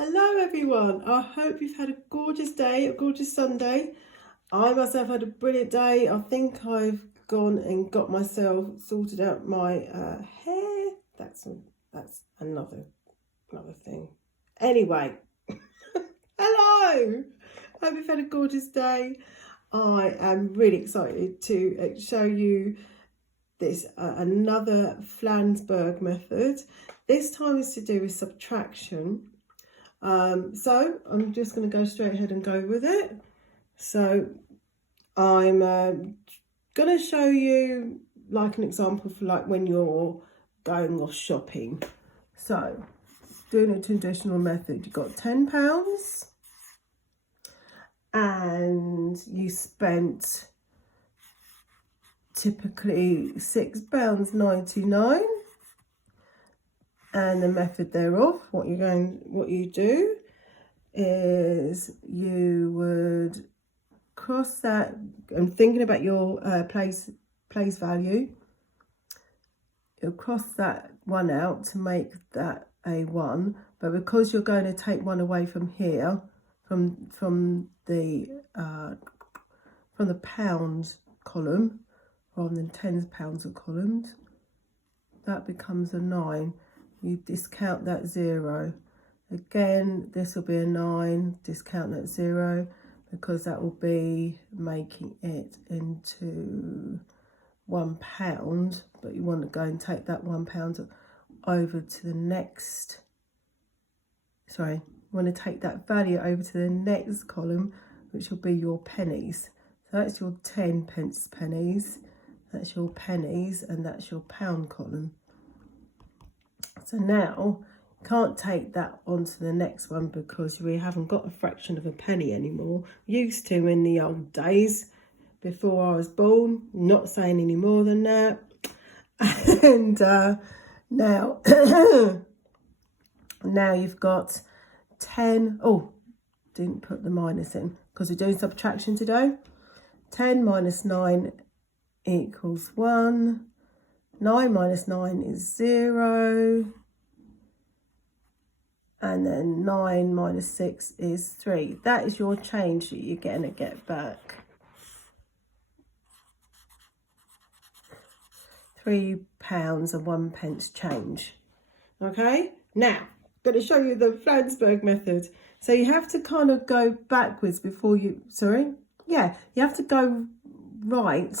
Hello everyone, I hope you've had a gorgeous day, a gorgeous Sunday. I myself had a brilliant day. I think I've gone and got myself sorted out my hair. That's another thing. Anyway, hello, hope you've had a gorgeous day. I am really excited to show you this another Flansburg method. This time is to do with subtraction. So I'm just going to go straight ahead and go with it. So I'm going to show you like an example for like when you're going off shopping. So doing a traditional method, you've got £10 and you spent typically £6.99. And the method thereof, what you do is you would cross that. I'm thinking about your place value. You'll cross that one out to make that a 1, but because you're going to take one away from here, from the pound column rather than tens, pounds of columns, that becomes a 9. You discount that 0. Again, this will be a 9, discount that 0, because that will be making it into £1, but you want to go and take that £1 over to the next, you want to take that value over to the next column, which will be your pennies. So that's your 10p pennies, that's your pennies, and that's your pound column. So now you can't take that onto the next one because we haven't got a fraction of a penny anymore. Used to in the old days before I was born, not saying any more than that. And now now you've got 10. Oh, didn't put the minus in because we're doing subtraction today. 10 minus 9 equals 1. 9 minus 9 is 0. And then 9 minus 6 is 3. That is your change that you're going to get back. £3 and 1p change. Okay, now I'm going to show you the Flansburg method. So you have to kind of go backwards before you, you have to go right.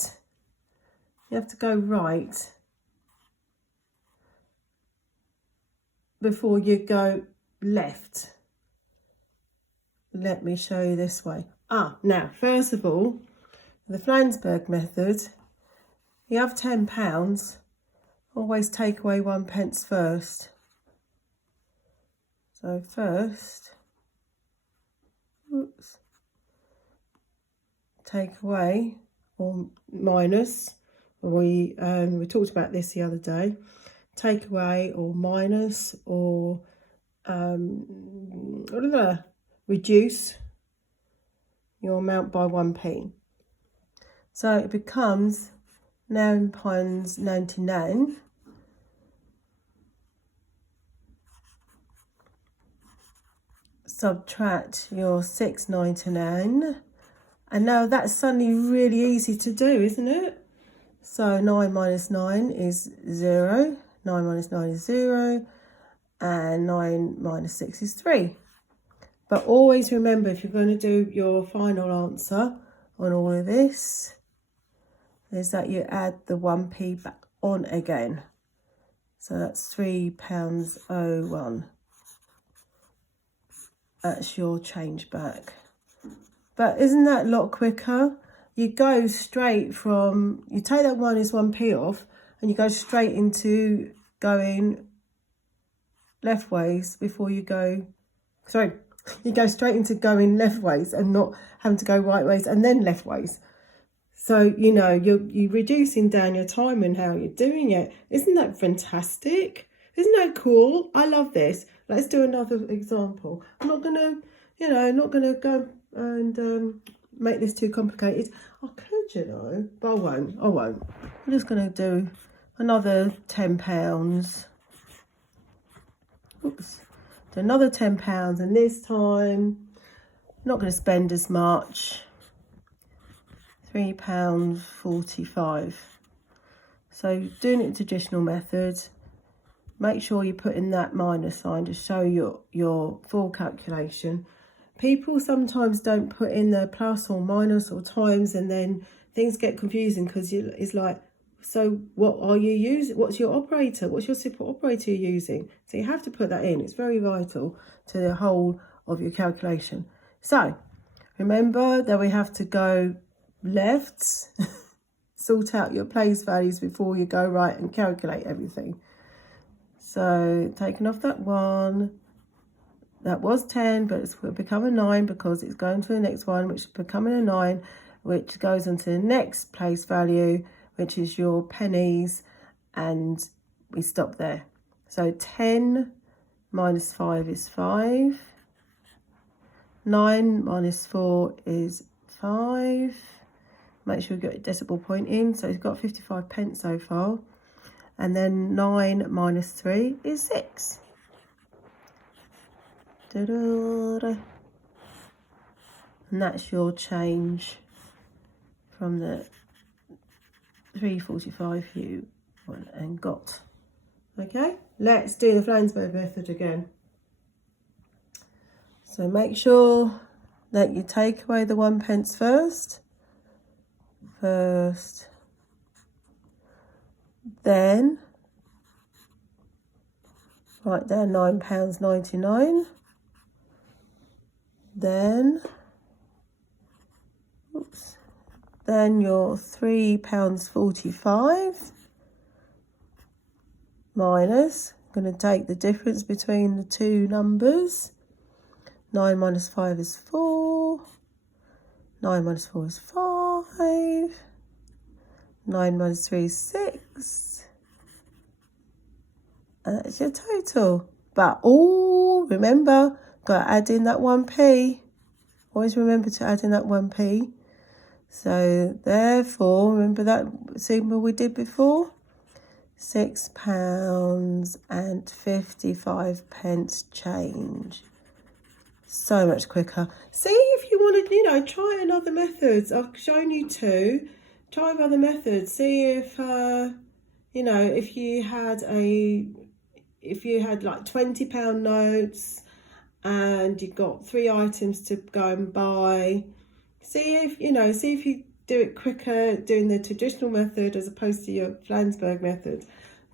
You have to go right before you go left. Let me show you this way. Now, first of all, the Flansburg method, you have £10, always take away 1p first. So first, take away or minus, we talked about this the other day, take away or minus or reduce your amount by 1p. So it becomes £9.99. Subtract your £6.99, and now that's suddenly really easy to do, isn't it? So 9 minus 9 is 0. 9 minus 9 is 0. And 9 minus 6 is 3. But always remember, if you're going to do your final answer on all of this, is that you add the 1p back on again. So that's £3.01. That's your change back. But isn't that a lot quicker? You go straight from, you take that minus 1p off and you go straight into going left ways before you go, you go straight into going left ways and not having to go right ways and then left ways. So, you know, you're reducing down your time and how you're doing it. Isn't that fantastic? Isn't that cool? I love this. Let's do another example. I'm not going to go and make this too complicated. I could, you know, but I won't. I'm just going to do another £10. after another £10, and this time I'm not going to spend as much. £3.45. So doing it in traditional methods, make sure you put in that minus sign to show your full calculation. People sometimes don't put in their plus or minus or times, and then things get confusing because it's like, so what are you using? What's your operator? What's your super operator you're using? So you have to put that in. It's very vital to the whole of your calculation. So remember that we have to go left, sort out your place values before you go right and calculate everything. So taking off that 1, that was 10, but it's become a 9 because it's going to the next one, which is becoming a 9, which goes into the next place value, which is your pennies, and we stop there. So 10 minus 5 is 5. 9 minus 4 is 5. Make sure you get a decimal point in. So it's got 55 pence so far. And then 9 minus 3 is 6. Da-da-da. And that's your change from the 3.45 you went and got. Okay, let's do the Flansburgh method again. So make sure that you take away the 1 pence first. Then write down £9.99. Then your £3.45 minus, I'm going to take the difference between the two numbers. 9 minus 5 is 4. 9 minus 4 is 5. 9 minus 3 is 6. And that's your total. But remember, got to add in that 1p. Always remember to add in that 1p. So therefore, remember that symbol we did before? £6.55 change. So much quicker. See if you want to, try another methods. I've shown you 2. Try other methods. See if, if you had like £20 notes and you got 3 items to go and buy. See if you do it quicker doing the traditional method as opposed to your Flansburgh method.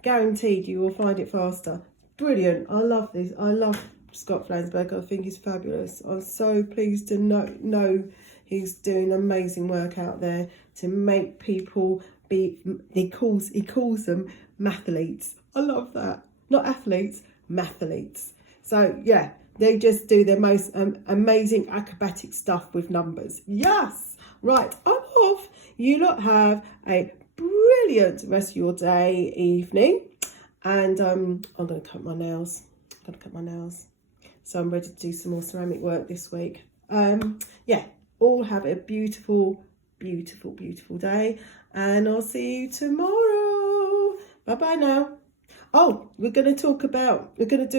Guaranteed you will find it faster. Brilliant. I love this. I love Scott Flansburgh. I think he's fabulous. I'm so pleased to know he's doing amazing work out there to make people be, he calls them mathletes. I love that. Not athletes, mathletes. So yeah, they just do their most amazing acrobatic stuff with numbers. Yes. Right, I'm off. You lot have a brilliant rest of your day, evening. And I'm going to cut my nails. So I'm ready to do some more ceramic work this week. Yeah, all have a beautiful, beautiful, beautiful day. And I'll see you tomorrow. Bye-bye now. Oh, we're going to do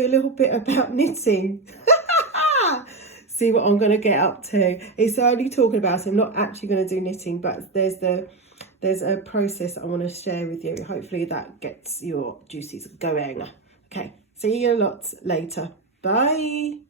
a little bit about knitting. See what I'm going to get up to. It's only talking about it. I'm not actually going to do knitting, but there's a process I want to share with you. Hopefully that gets your juices going. Okay, see you lots later. Bye.